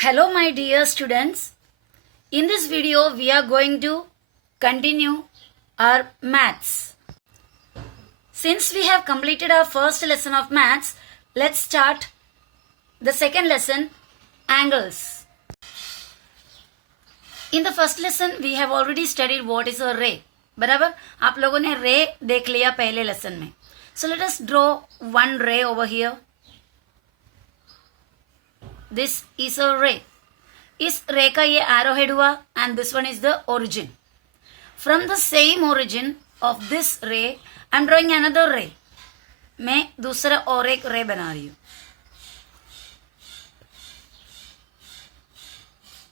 Hello my dear students. In this video we are going to continue our maths. Since we have completed our first lesson of maths, let's start the second lesson, angles. In the first lesson we have already studied what is a ray. बराबर आप लोगों ने रे देख लिया पहले lesson में. So let us draw one ray over here. This is a ray. इस रे का ये एरो हेड हुआ and this one is the origin. From the same origin of this ray, I am drawing another ray. मैं दूसरा और एक रे बना रही हूँ.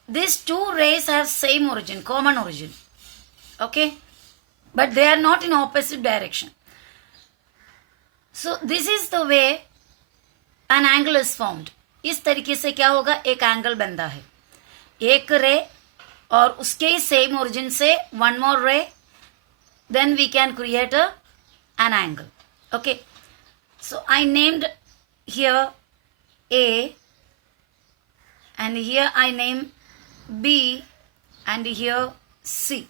These two rays have same origin, common origin. Okay? But they are not in opposite direction. So this is the way an angle is formed. इस तरीके से क्या होगा, एक एंगल बनता है. एक रे और उसके सेम ओरिजिन से one more ray, then we can create an angle. Okay, so I named here A and here I name B and here C.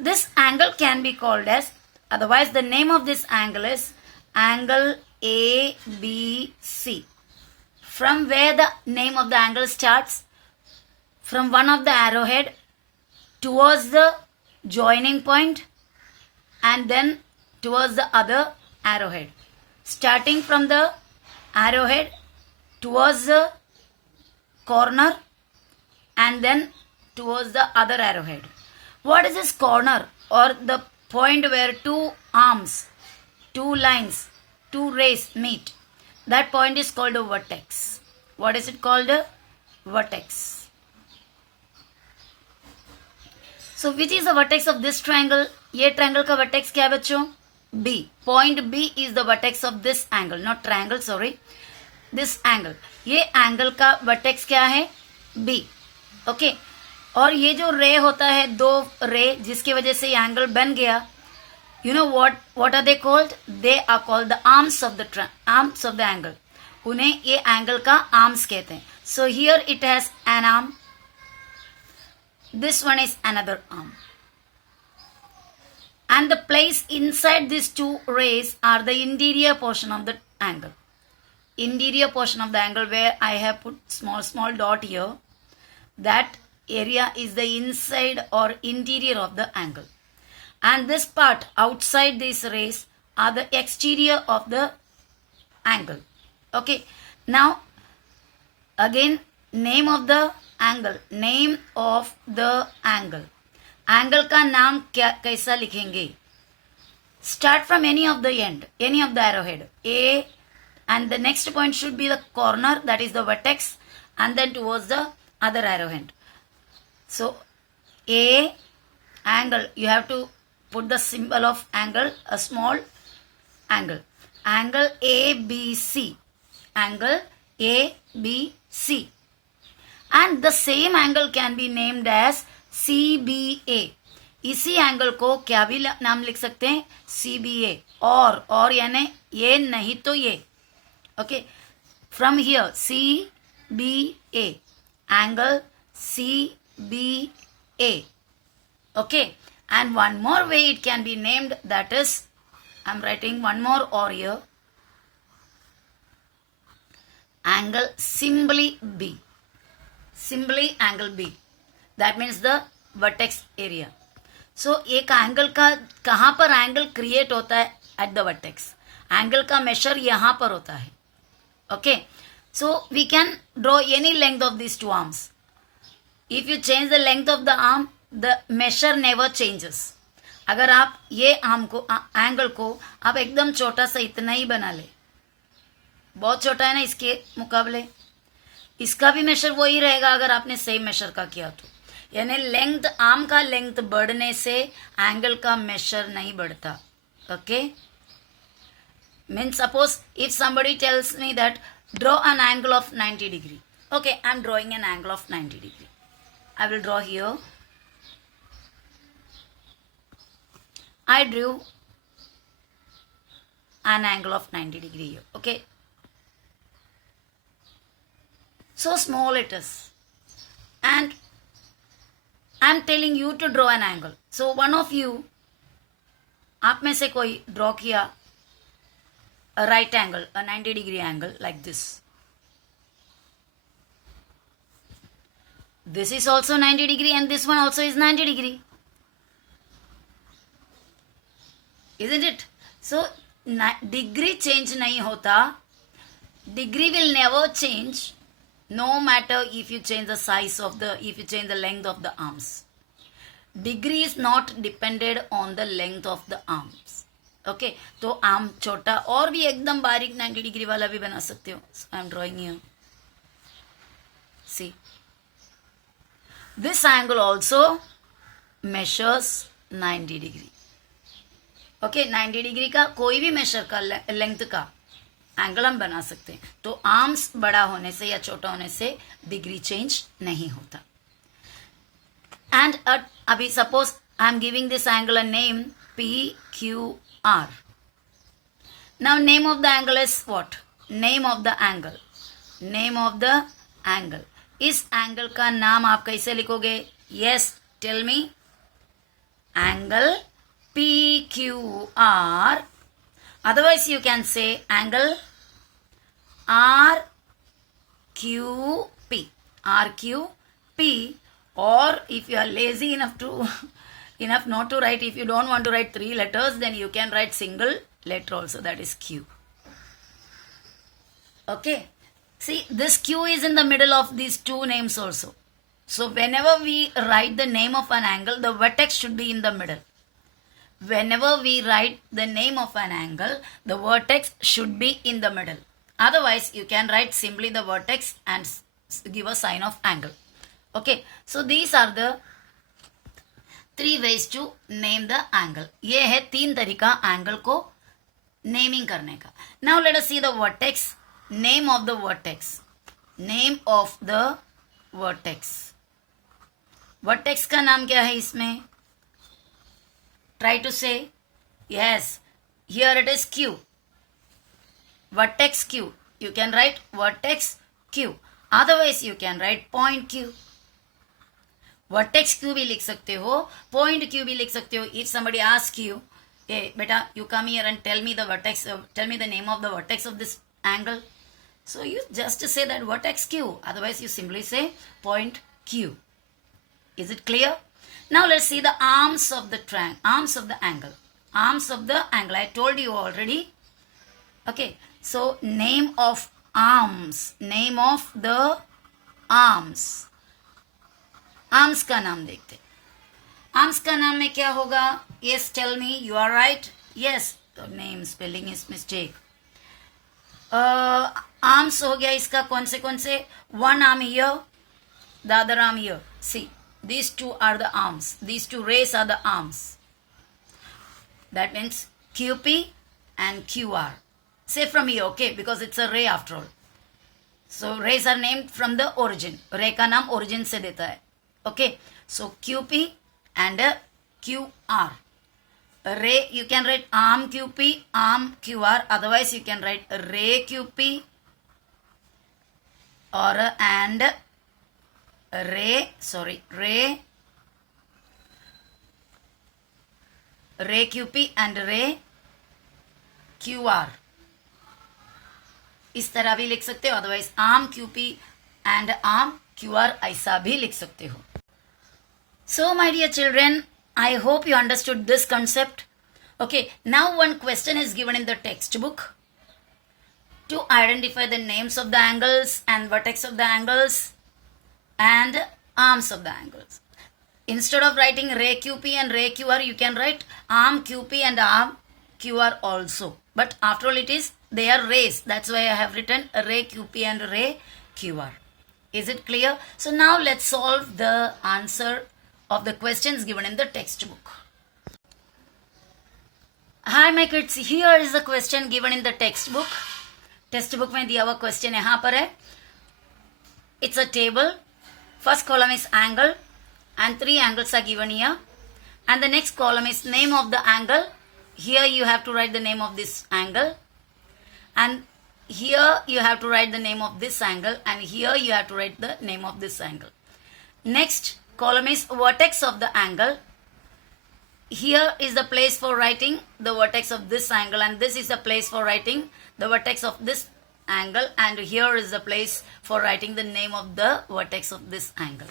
This angle can be called as, otherwise the name of this angle is angle ABC. From where the name of the angle starts? From one of the arrowhead towards the joining point and then towards the other arrowhead. Starting from the arrowhead towards the corner and then towards the other arrowhead. What is this corner or the point where two arms, two lines, two rays meet? That point is called a vertex. What is it called? A vertex. So which is the vertex of this triangle? ये triangle का vertex क्या है बच्चों? B. Point B is the vertex of this angle, not triangle, sorry. This angle. ये angle का vertex क्या है? B. Okay. और ये जो रे होता है, दो रे जिसकी वजह से ये एंगल बन गया, you know what are they called? They are called the arms of the angle. उन्हें ये एंगल का arms कहते हैं. So here it has an arm. This one is another arm. And the place inside these two rays are the interior portion of the angle. Interior portion of the angle where I have put small dot here. That area is the inside or interior of the angle. And this part outside these rays are the exterior of the angle. Okay. Now, again, name of the angle. Name of the angle. Angle का नाम क्या कैसा लिखेंगे? Start from any of the end, any of the arrowhead. A, and the next point should be the corner, that is the vertex, and then towards the other arrowhead. So, A, angle, you have to put the symbol of angle, a small angle. Angle ABC. Angle ABC. And the same angle can be named as CBA. इसी angle को क्या भी नाम लिख सकते हैं? CBA. और यानी ये नहीं तो ये. Okay. From here, CBA. Angle CBA. Okay. And one more way it can be named, that is, I am writing one more or here. Angle simply B. Simply angle B. That means the vertex area. So एक angle का कहाँ पर angle create होता है? At the vertex. Angle का measure यहाँ पर होता है. Okay. So we can draw any length of this two arms. If you change the length of the arm, the measure never changes. अगर आप ये आर्म को, एंगल को आप एकदम छोटा सा इतना ही बना ले, बहुत छोटा है ना इसके मुकाबले, इसका भी मेजर वही रहेगा अगर आपने सेम मेजर का किया तो. यानी लेंथ, आर्म का लेंथ बढ़ने से एंगल का मेजर नहीं बढ़ता. Okay. Means suppose if somebody tells me that draw an angle of 90 degree. Okay, I am drawing an angle of 90 degree. I will draw here. I drew an angle of 90 degree here. Okay. So small it is. And I'm telling you to draw an angle. So one of you, आप में से कोई draw किया a right angle, a 90 degree angle like this. This is also 90 degree and this one also is 90 degree. Isn't it? So degree change nahi hota. Degree will never change no matter if you change the size of if you change the length of the arms. Degree is not dependent on the length of the arms. Okay, तो arm छोटा और भी एकदम बारीक 90 degree वाला भी बना सकते हो. So I am drawing here. See, this angle also measures 90 degree. Okay, 90 degree का कोई भी मेजर का लेंथ का एंगल हम बना सकते हैं. तो आर्म्स बड़ा होने से या छोटा होने से डिग्री चेंज नहीं होता. एंड अभी suppose I am giving this angle a name PQR. Now name of the angle is what? Name of the angle. Name of the angle. इस एंगल का नाम आप कैसे लिखोगे? Yes, tell me. Angle PQR. Otherwise you can say angle RQP. RQP. Or if you are lazy enough not to write, if you don't want to write 3 letters, then you can write single letter also, that is Q. Okay. See, this Q is in the middle of these two names also. So whenever we write the name of an angle, the vertex should be in the middle. Whenever we write the name of an angle, the vertex should be in the middle. Otherwise, you can write simply the vertex and give a sign of angle. Okay, so these are the 3 ways to name the angle. ये है 3 तरीका angle को naming करने का. Now let us see the vertex. Name of the vertex. Name of the vertex. Vertex का नाम क्या है इसमें? Try to say. Yes, here it is Q. Vertex Q. You can write vertex Q. Otherwise you can write point Q. Vertex Q भी लिख सकते हो, point Q भी लिख सकते हो. If somebody asks you, hey beta, you come here and tell me the vertex, tell me the name of the vertex of this angle, so you just say that vertex q. Otherwise you simply say point q. Is it clear? Now let's see the arms of the arms of the angle. Arms of the angle I told you already. Okay, so name of arms. Name of the arms. Arms का नाम देखते. Arms का नाम में क्या होगा? Yes, tell me. You are right. Yes, name spelling is mistake. Arms हो गया इसका. कौन से? One arm here, the other arm here. See, these 2 are the arms. These 2 rays are the arms. That means QP and QR. Say from here, okay, because it's a ray after all. So rays are named from the origin. ray का नाम origin से देता है. Okay, so QP and QR. Ray, you can write arm QP, arm QR. Otherwise, you can write ray QP or and ray QP and ray QR. इस तरह भी लिख सकते हो. Otherwise arm QP and arm QR ऐसा भी लिख सकते हो. So my dear children, I hope you understood this concept. Okay, now one question is given in the textbook to identify the names of the angles and vertex of the angles and arms of the angles. Instead of writing ray QP and ray QR, you can write arm QP and arm QR also. But after all, they are rays. That's why I have written ray QP and ray QR. Is it clear? So now let's solve the answer of the questions given in the textbook. Hi my kids, here is the question given in the textbook. Textbook में दिया हुआ question यहाँ पर है. It's a table. First column is angle and 3 angles are given here. And the next column is name of the angle. Here you have to write the name of this angle. And here you have to write the name of this angle, and here you have to write the name of this angle. Next column is vertex of the angle. Here is the place for writing the vertex of this angle, and this is the place for writing the vertex of this angle, and here is the place for writing the name of the vertex of this angle.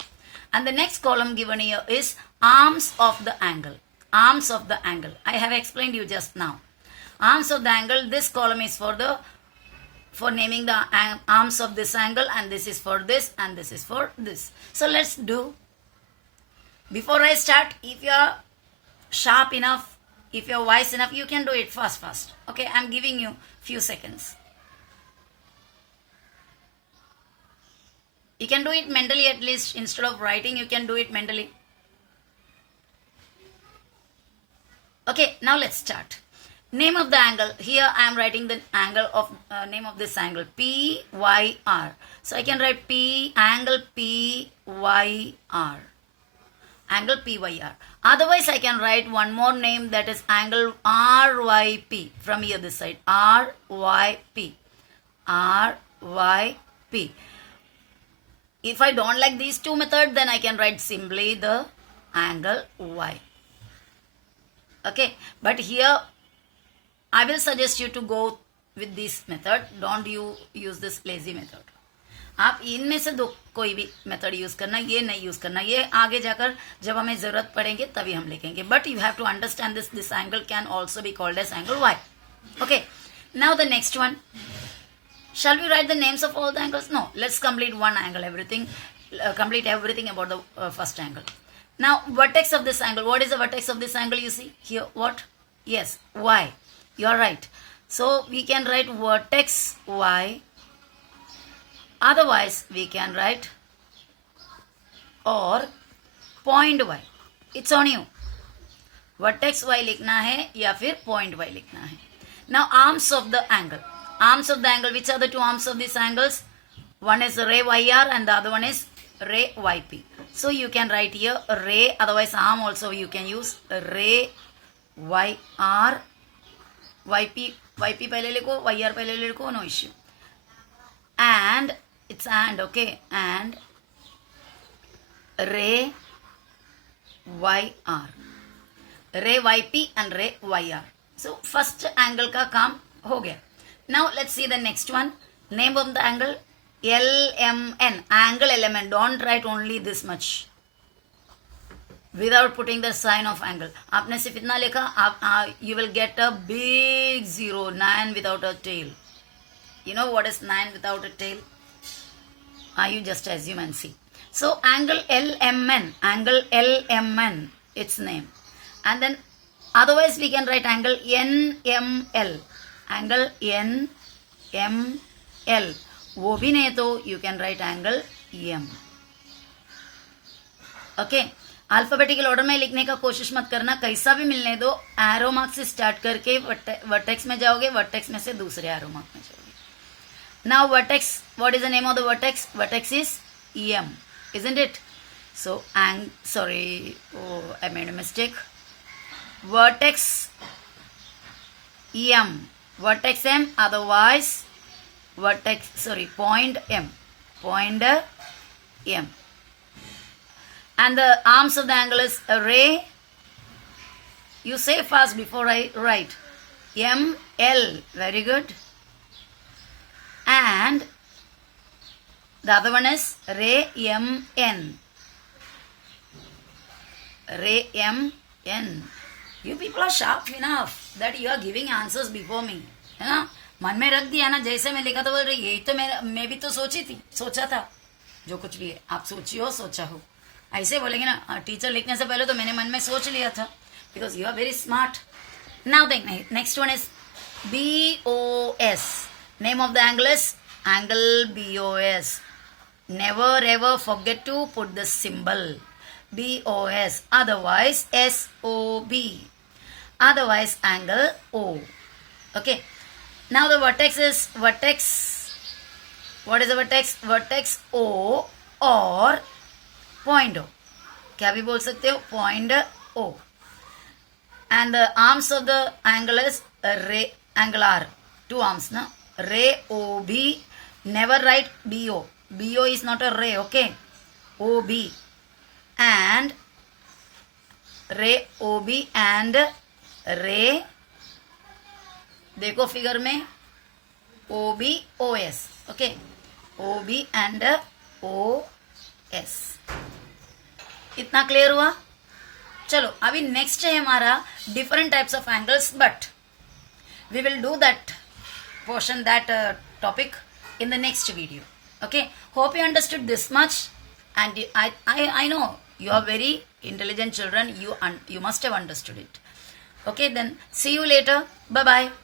And the next column given here is arms of the angle. Arms of the angle. I have explained you just now. Arms of the angle, this column is for naming the arms of this angle, and this is for this, and this is for this. So let's do. Before I start, if you are sharp enough, if you are wise enough, you can do it fast. Okay, I'm giving you few seconds. You can do it mentally at least. Instead of writing, you can do it mentally. Okay, now let's start. Name of the angle. Here I am writing the angle of name of this angle, PYR. So I can write angle PYR. Angle PYR. Otherwise I can write one more name, that is angle RYP. From here this side, RYP. RYP. If I don't like these two methods, then I can write simply the angle Y. Okay, but here I will suggest you to go with this method. Don't you use this lazy method. आप इनमें से दो कोई भी method use करना, ये नहीं use करना. ये आगे जाकर जब हमें जरूरत पड़ेंगे तभी हम लिखेंगे. But you have to understand this angle can also be called as angle Y. Okay, now the next one. Shall we write the names of all the angles? No, let's complete one angle, complete everything about the first angle. Now, vertex of this angle. What is the vertex of this angle? You see here, what? Yes, Y. You are right. So, we can write vertex Y. Otherwise, we can write or point Y. It's on you. Vertex Y लिखना है या फिर point Y लिखना है. Now, arms of the angle. Arms of the angle. Which are the two arms of these angles? One is ray YR and the other one is ray YP. So you can write here ray, otherwise arm also you can use ray YR. YP पहले लिखो, YR पहले लिखो, no issue. And it's and, okay, and ray YR. Ray YP and ray YR. So first angle का काम हो गया. Now let's see the next one. Name of the angle LMN. Angle element. Don't write only this much without putting the sign of angle. आपने सिर्फ इतना लिखा, you will get a big 0, 9 without a tail. You know what is 9 without a tail? You just assume and see. So angle LMN, its name. And then otherwise we can write angle NML. Angle NML. वो भी नहीं तो you can write angle M. Okay. Alphabetical order में लिखने का कोशिश मत करना, कैसा भी मिलने दो. एरो मार्क से स्टार्ट करके वर्टेक्स में जाओगे, वर्टेक्स में से दूसरे एरो मार्क में जाओगे. Now vertex, what is the name ऑफ the vertex? Vertex is EM, isn't it? So, sorry, I made a mistake. Vertex EM, vertex M, otherwise point M, M. And the arms of the angle is a ray. You say fast before I write. ML, very good. And the other one is ray MN. Ray MN. You people are sharp enough that you are giving answers before me. है ना? मन में रख दिया ना, जैसे मैं लिखा था बोल रही, यही तो मैं भी तो सोचा था. जो कुछ भी है आप सोचा हो ऐसे बोलेंगे ना. टीचर लिखने से पहले तो मैंने मन में सोच लिया था, because you are very smart. Now the next one is BOS. नेम ऑफ द एंगल इज angle BOS. Never ever forget to put the symbol BOS. Otherwise SOB. Otherwise angle O. Okay. Now the vertex is what is the vertex? Vertex O or point O. क्या भी बोल सकते हो, point O. And the arms of the angle is angle R. Two arms, na? ray OB. Never write BO. BO is not a ray, okay? OB. And ray OB and ray, देखो figure में OB OS, okay? OB and OS. इतना clear हुआ? चलो अभी next है हमारा different types of angles, but we will do that portion, that topic in the next video. Okay, hope you understood this much, and I know you are very intelligent children. You must have understood it. Okay, then see you later. Bye bye.